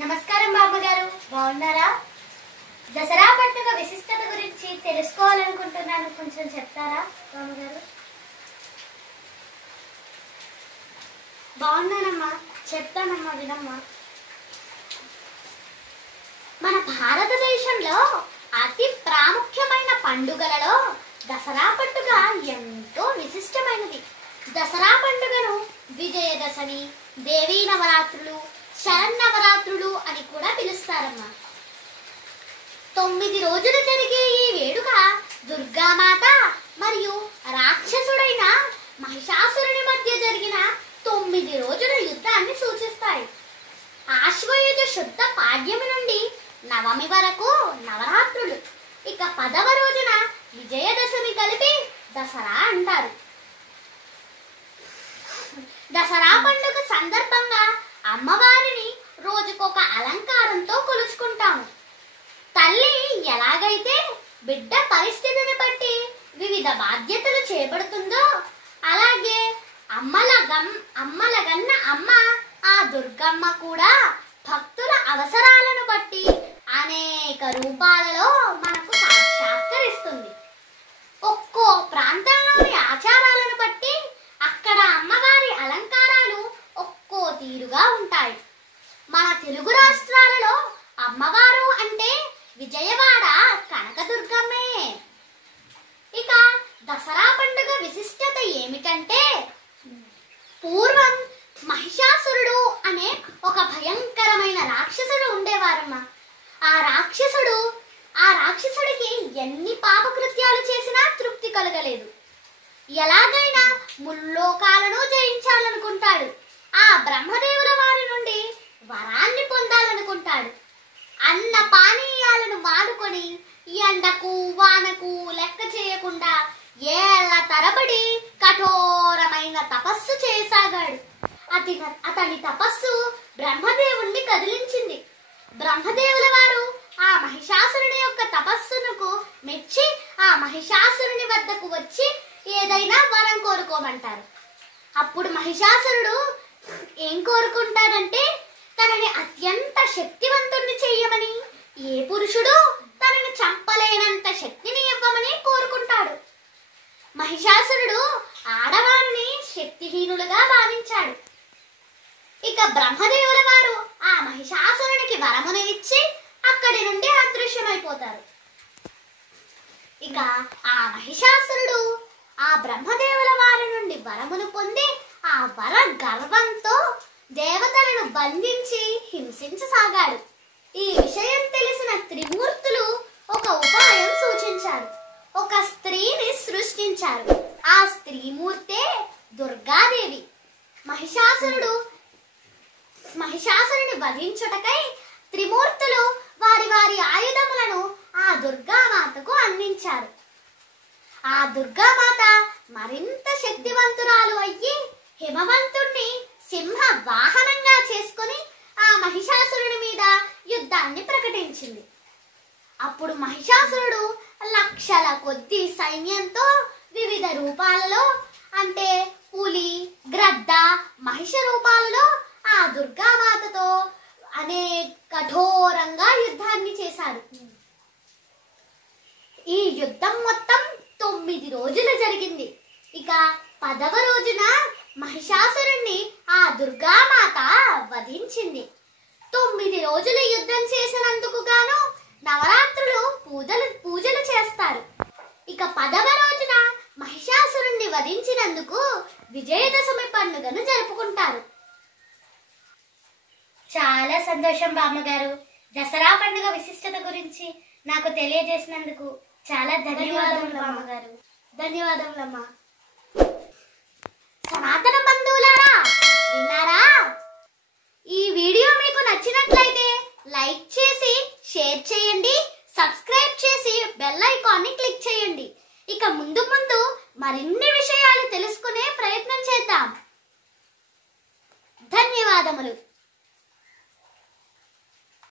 నమస్కారం బామ్మగారు, బాగున్నారా? దసరా పండుగ విశిష్టత గురించి తెలుసుకోవాలనుకుంటున్నాను, కొంచెం చెప్తారా బామ్మగారు? బాగున్నానమ్మా, చెప్తానమ్మా, వినమ్మా. మన భారతదేశంలో అతి ప్రాముఖ్యమైన పండుగలలో దసరా పండుగ ఎంతో విశిష్టమైనది. దసరా పండుగను విజయదశమి, దేవీ నవరాత్రులు, శరన్నవరాత్రులు అని కూడా పిలుస్తారమ్మా. 9 రోజులు జరిగే ఈ వేడుక దుర్గామాత మరియు రాక్షసుడైన మహిషాసురుని మధ్య జరిగిన 9 రోజుల యుద్ధాన్ని సూచిస్తాయి. ఆశ్వయుజ శుద్ధ పాడ్యమి నుండి నవమి వరకు నవరాత్రులు, ఇక 10వ రోజున విజయదశమి కలిపి దసరా అంటారు. దసరా పండుగ సందర్భంగా అమ్మవారిని రోజుకొక అలంకారంతో కొలుచుకుంటాము. తల్లి ఎలాగైతే బిడ్డ పరిస్థితిని బట్టి వివిధ బాధ్యతలు చేపడుతుందో, అలాగే అమ్మలగన్న అమ్మ ఆ దుర్గమ్మ కూడా భక్తుల అవసరాలను బట్టి అనేక రూపాలలో మనకు సాక్షాత్కరిస్తుంది. ఒక్కో ప్రాంతంలోని ఆచారాలను బట్టి అక్కడ అమ్మవారి అలంకారాలు ఒక్కో తీరుగా ఉంటాయి. మన తెలుగు రాష్ట్రాలలో అమ్మవారు అంటే విజయవాడ కనకదుర్గమ్మే. ఇక దసరా పండుగ విశిష్టత ఏమిటంటే, పూర్వం మహిషాసురుడు అనే ఒక భయంకరమైన రాక్షసుడు ఉండేవారమ్మా. ఆ రాక్షసుడికి ఎన్ని పాపకృత్యాలు చేసినా తృప్తి కలగలేదు. ఎలాగైనా ముల్లోకాలను జయించాలనుకుంటాడు. ఆ బ్రహ్మదేవుల వారి నుండి వరాన్ని పొందాలనుకుంటాడు. అన్న పానీయాలను మానుకొని ఎండకు వానకు లెక్క చేయకుండా ఏళ్ల తరబడి కఠోరమైన తపస్సు చేయసాగాడు. అతని తపస్సు బ్రహ్మదేవుణ్ణి కదిలించింది. బ్రహ్మదేవుల వారు ఆ మహిషాసురుని యొక్క తపస్సునకు మెచ్చి ఆ మహిషాసురుని వద్దకు వచ్చి ఏదైనా వరం కోరుకోమంటారు. అప్పుడు మహిషాసురుడు ఏం కోరుకుంటాడంటే, తనని అత్యంత శక్తివంతుణ్ణి చెయ్యమని, ఏ పురుషుడు తనని చంపలేనంత శక్తిని ఇవ్వమని కోరుకుంటాడు. మహిషాసురుడు ఆడవారిని శక్తిహీనులుగా భావించాడు. ఇక బ్రహ్మదేవుల వారు ఆ మహిషాసురునికి వరమును ఇచ్చి అక్కడి నుండి అదృశ్యమైపోతారు. ఇక ఆ మహిషాసురుడు ఆ బ్రహ్మదేవుల వారి నుండి వరమును పొంది ఆ వర గర్వంతో దేవతలను బంధించి హింసించసాగాడు. ఈ విషయం తెలిసిన త్రిమూర్తులు ఒక ఉపాయం సూచించారు. ఒక స్త్రీని సృష్టించారు. ఆ స్త్రీమూర్తే దుర్గాదేవి. మహిషాసురుని వధించుటకై త్రిమూర్తులు వారి వారి ఆయుధములను ఆ దుర్గామాతకు అందించారు. ఆ దుర్గామాత మరింత శక్తివంతురాలు అయ్యి హిమవంతుణ్ణి సింహ వాహనంగా చేసుకుని ఆ మహిషాసురుని మీద యుద్ధాన్ని ప్రకటించింది. అప్పుడు మహిషాసురుడు లక్షల కొద్ది సైన్యంతో వివిధ రూపాలలో, అంటే పులి, గ్రద్ద, మహిష రూపాలలో ఆ దుర్గామాతతో కఠోరంగా యుద్ధాన్ని చేశారు. ఈ యుద్ధం మొత్తం 9 రోజులు జరిగింది. ఇక 10వ రోజున మహిషాసురుణ్ణి ఆ దుర్గామాత వధించింది. 9 రోజులు యుద్ధం చేసినందుకు గాను నవరాత్రులు పూజలు చేస్తారు. ఇక 10వ రోజున మహిషాసురుణ్ణి వధించినందుకు విజయదశమి పండుగను జరుపుకుంటారు. చాలా సంతోషం బామ్మగారు. దసరా పండుగ విశిష్టత గురించి నాకు తెలియజేసినందుకు చాలా ధన్యవాదములు బామ్మగారు. ధన్యవాదములమ్మా. సనాతన బంధువులారా, విన్నారా? ఈ వీడియో మీకు నచ్చినట్లయితే లైక్ చేసి షేర్ చేయండి, సబ్స్క్రైబ్ చేసి బెల్ ఐకాన్ని క్లిక్ చేయండి. ఇక ముందు మరిన్ని విషయాలు తెలుసుకునే ప్రయత్నం చేద్దాం. ధన్యవాదములు.